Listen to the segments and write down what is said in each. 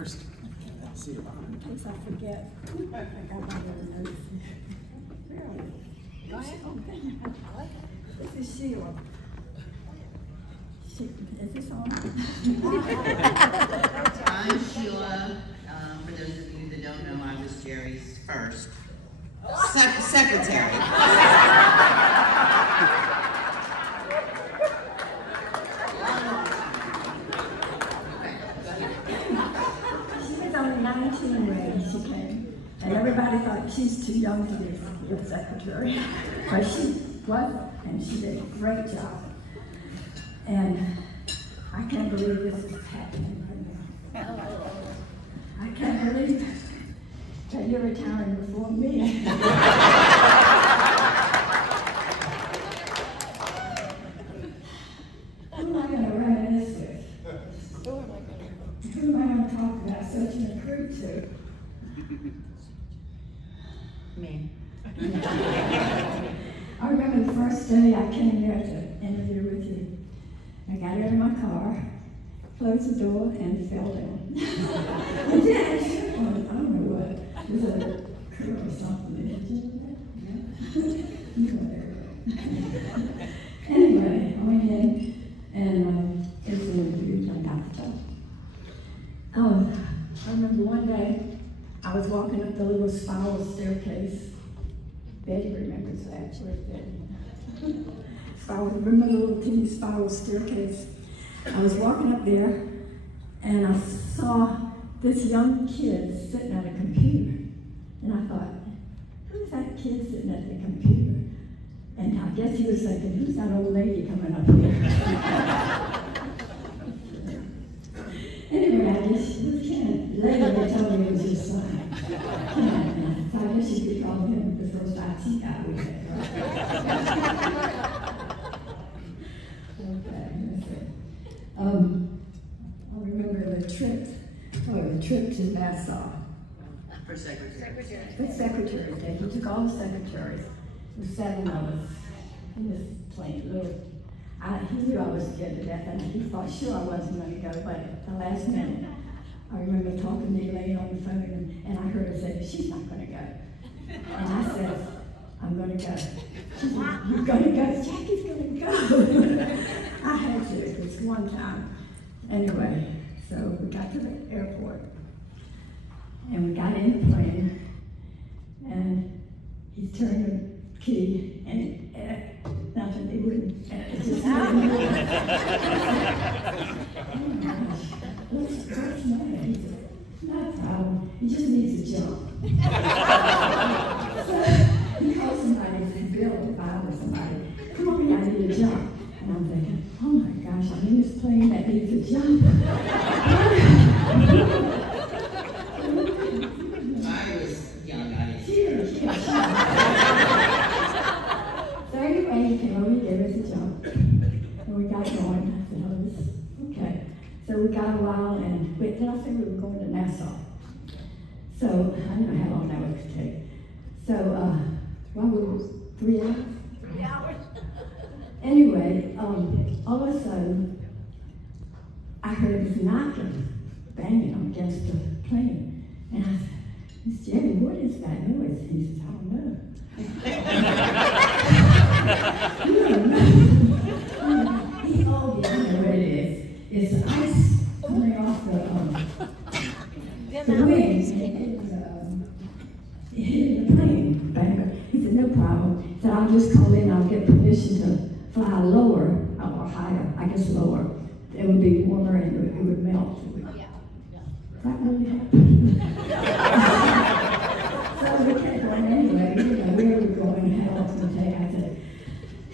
first. See you behind. In case I forget. I got my little notes. Really? Go ahead. This is Sheila. Is this on? I'm Sheila. For those of you that don't know, I was Jerry's first secretary. She was only 19 when she came, and everybody thought she's too young to be a secretary. But she was, and she did a great job. And I can't believe this is happening right now. I can't believe that you're retiring before me. Who am I going to reminisce with? Who am I going to talk about such an recruit to? Me. I remember the first day I came here to interview with you. I got out of my car, closed the door, and fell down. I don't know what. It was a curl or something. Did you know that? Anyway, I went in, and it was an interview, and I got the job. I remember one day, I was walking up the little spiral staircase. Betty remembers that. Where's Betty? Remember the little teeny spiral staircase? I was walking up there, and I saw this young kid sitting at a computer. And I thought, who's that kid sitting at the computer? And I guess he was thinking, who's that old lady coming up here? Anyway, I guess she was Ken. Later they told me it was his son. Ken. So I guess you could call him the first IT guy we had, right? Okay, that's it. I remember the trip to Nassau. For secretary. The secretary day. He took all the secretaries. There were 7 of us in this plane. He knew I was scared to death, and he thought sure I wasn't going to go, but at the last minute, I remember talking to Elaine on the phone, and I heard her say, she's not going to go. And I said, I'm going to go. She said, you're going to go? Jackie's going to go. I had to, it was one time. Anyway, so we got to the airport, and we got in the plane, and he turned the key, and nothing, he wouldn't, it just wouldn't. Oh my gosh, what's that? He said, no problem, he just needs a job. So he called somebody and said, Bill, or Bob or somebody, come over here, I need a job. And I'm thinking, oh my gosh, I'm in this plane that needs a job. I was young, I didn't. She was. So anyway, he came over, he gave us a job. And we got going. I said, oh, this is okay. So we got a while, and wait, did I say we were going to Nassau? So, I don't know how long that would take. So, well, we were 3 hours? 3 hours. Anyway, all of a sudden, I heard this knocking, banging against the plane. And I said, Miss Jenny, what is that noise? And he says, I don't know. He told me, I know what it is. It's ice coming off the wings. It hit the plane. Bang. He said, no problem. He said, I'll just call in, I'll get permission to fly lower or higher, I guess lower. It would be warmer and it would melt. That really happened. So we kept going anyway. Where we were going, how long it's going to take. I said,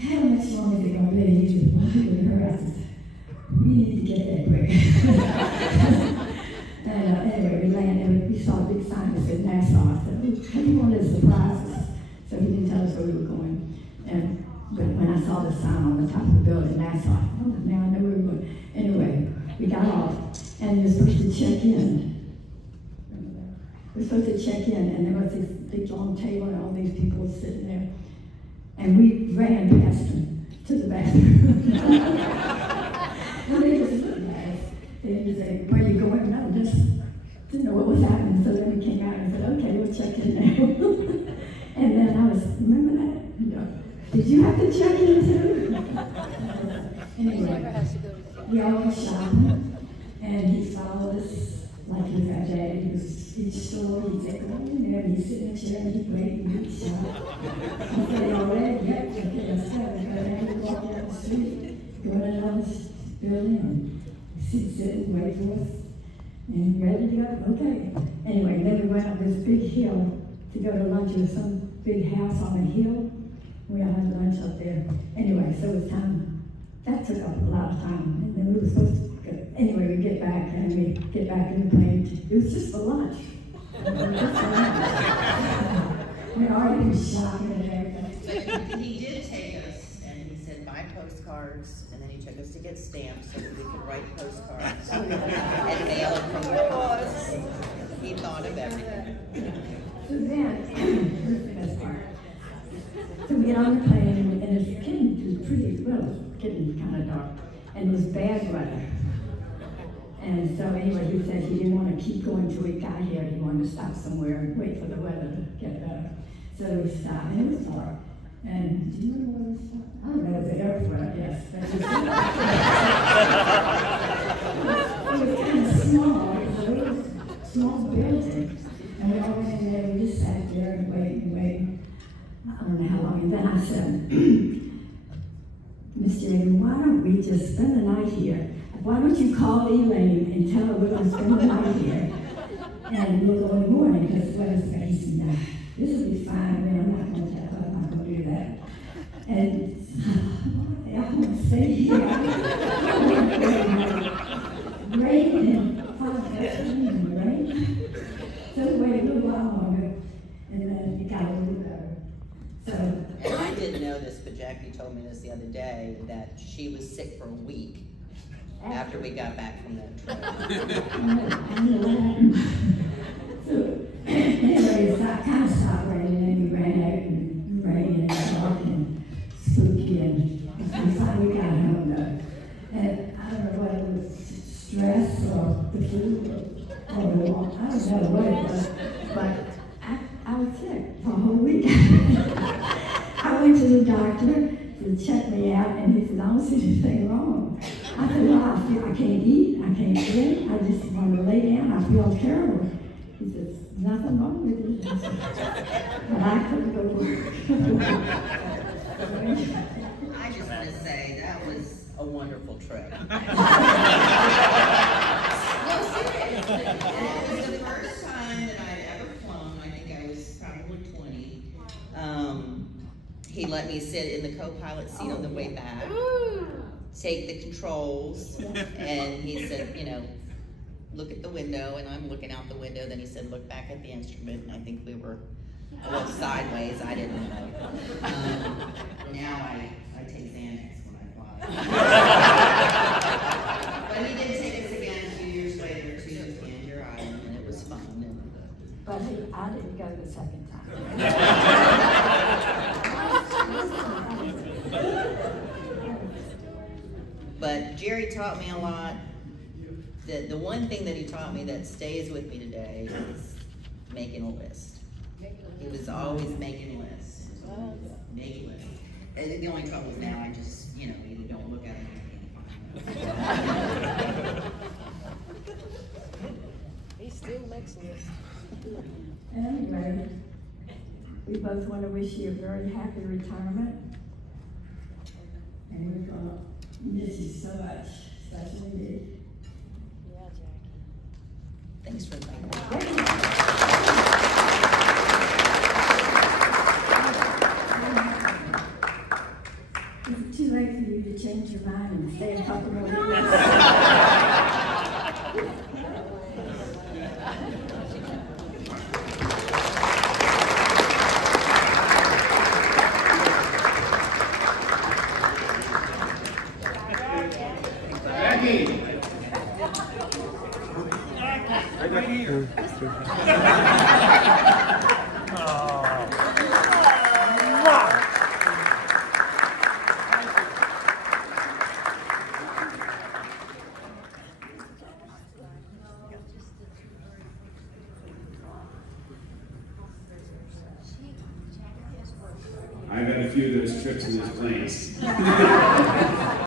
how much longer is it going to be? He said, well, we heard. I said, we need to get there quick. And anyway, we landed. We saw a big sign that said Nassau. I said, oh, he wanted to surprise us. So he didn't tell us where we were going. But when I saw the sign on the top of the building, Nassau, I thought, oh, now I know where we're going. Anyway, we got off, and we were supposed to check in. We were supposed to check in, and there was this big long table, and all these people sitting there. And we ran past them to the bathroom. And they just looked at us. They just say, where are you going? No, just check in now. And then I was, remember that? No. Did you have to check in too? Anyway, we all went shopping, and he followed us like he was our dad. He was each store, he'd say, go in there, and he'd sit in a chair, and he'd wait, and he'd shop. He said, y'all ready? Yep, okay, let's go. And then we walk down the street, go in another building, and sit and wait for us. And ready to go? Okay. Anyway, then we went up this big hill to go to lunch with some big house on a hill. We all had lunch up there. Anyway, so it was time. That took up a lot of time. And then we were supposed to go. Anyway, we get back and we get back in the plane. It was just for lunch. We already was shopping and everything. But he did take us, and he said, buy postcards, and then he took us to get stamps so that we could write postcards and mail it from the office. He thought of everything. So then, here's the best part. So we get on the plane, and it's getting pretty, well, it's getting kind of dark, and it was bad weather. And so anyway, he said he didn't want to keep going till we got here. He wanted to stop somewhere and wait for the weather to get better. So we stopped, and it was dark. And do you know where we stopped? I don't know, the airport, I guess. It was kind of small. It was a really small building. And we all went in there, and we just sat there and waited. I don't know how long. And then I said, Miss Yagen, why don't we just spend the night here? Why don't you call Elaine and tell her we're going to spend the night here? And we'll go in the morning, because the weather's going. He said, nah, this will be fine. I mean, I'm not going to tell her, I'm not going to do that. And I want to stay here. Rain and rain. So we waited a little while longer, and then it got a little better. So, And I didn't know this, but Jackie told me this the other day, that she was sick for a week after we got back from that trip. I know what happened. So, anyway, it kind of stopped raining, and we ran out and rain and dark and spooky, and we finally got home though. And I don't know whether it was stress or the food or the walk. I don't know what it was, but I was sick for a whole week. I went to the doctor to check me out, and he said, I don't see anything wrong. I said, well, I can't eat, I can't drink, I just want to lay down, I feel terrible. He says, nothing wrong with it. I said, but I couldn't go to work. I just want to say, that was a wonderful trip. No, seriously. And it was the first time that I'd ever flown. I think I was probably 20. He let me sit in the co-pilot seat on the way back, take the controls, and he said, you know, look at the window, and I'm looking out the window. Then he said, look back at the instrument, and I think we were a little sideways. I didn't know. Now I take Xanax when I fly. But he did take us again a few years later to Tangier Island, and it was fun. And, But I didn't go the second time. But Jerry taught me a lot. The one thing that he taught me that stays with me today is making a list. He was always making lists. Making lists. And the only trouble is now I just, you know, either don't look at them or I can't find them. He still makes lists. Anyway, we both want to wish you a very happy retirement. And we're going to miss you so much, especially me. Yeah, Jackie. Thanks for inviting me. Is it too late for you to change your mind and stay a couple more years? Right here. a few of those trips in those planes.